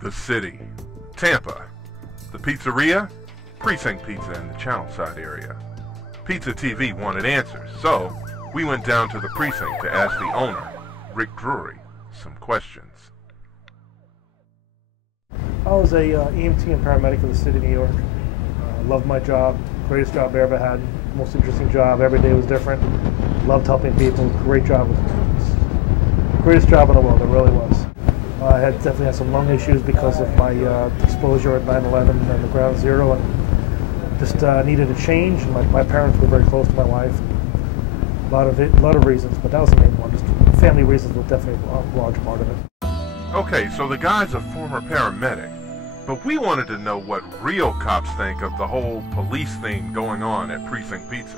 The city, Tampa. The pizzeria, Precinct Pizza in the Channelside area. Pizza TV wanted answers, so we went down to the precinct to ask the owner, Rick Drury, some questions. I was a EMT and paramedic for the city of New York. Loved my job, greatest job I ever had, most interesting job. Every day was different. Loved helping people. Great job. Greatest job in the world, it really was. I definitely had some lung issues because of my exposure at 9/11 and the ground zero, and just needed a change. My parents were very close to my wife. A lot of reasons, but that was the main one. Just family reasons were definitely a large part of it. Okay, so the guy's a former paramedic, but we wanted to know what real cops think of the whole police thing going on at Precinct Pizza.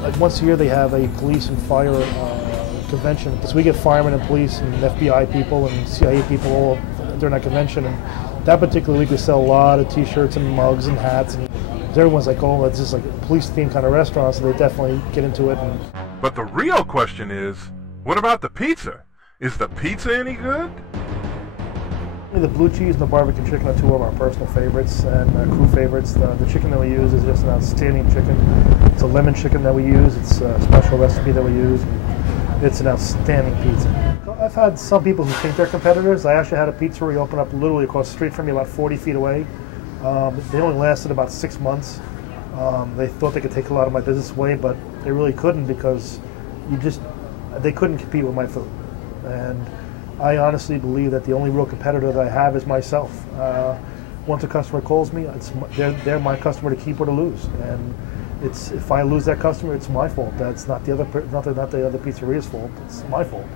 Like once a year they have a police and fire convention. So we get firemen and police and FBI people and CIA people all during that convention. And that particular week we sell a lot of t-shirts and mugs and hats. And everyone's like, oh, it's just like a police-themed kind of restaurant, so they definitely get into it. But the real question is, what about the pizza? Is the pizza any good? The blue cheese and the barbecue chicken are two of our personal favorites and crew favorites. The chicken that we use is just an outstanding chicken. It's a lemon chicken that we use. It's a special recipe that we use. It's an outstanding pizza. I've had some people who think they're competitors. I actually had a pizzeria open up literally across the street from me, about 40 feet away. They only lasted about 6 months. They thought they could take a lot of my business away, but they really couldn't because they couldn't compete with my food. And I honestly believe that the only real competitor that I have is myself. Once a customer calls me, they're my customer to keep or to lose. And if I lose that customer, it's my fault. That's not the other pizzeria's fault. It's my fault.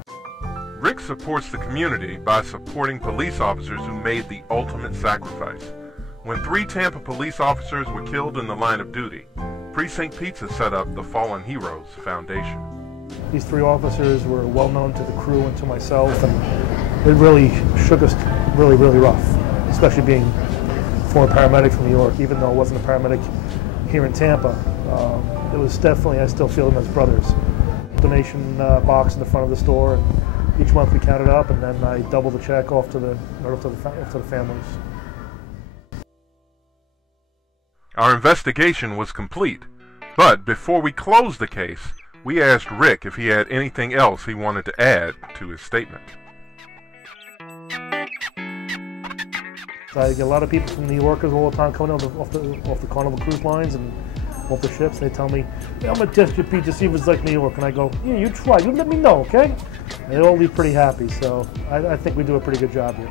Rick supports the community by supporting police officers who made the ultimate sacrifice. When 3 Tampa police officers were killed in the line of duty, Precinct Pizza set up the Fallen Heroes Foundation. These 3 officers were well known to the crew and to myself, and it really shook us really, really rough, especially being a former paramedic from New York. Even though I wasn't a paramedic here in Tampa, it was definitely, I still feel them as brothers. Donation box in the front of the store, and each month we counted up, and then I doubled the check off to the families. Our investigation was complete, but before we closed the case, we asked Rick if he had anything else he wanted to add to his statement. I get a lot of people from New Yorkers all the time coming off the Carnival cruise lines and off the ships. They tell me, yeah, I'm going to test your pizza, see if it's like New York. And I go, yeah, you try. You let me know, okay? And they all leave pretty happy. So I think we do a pretty good job here.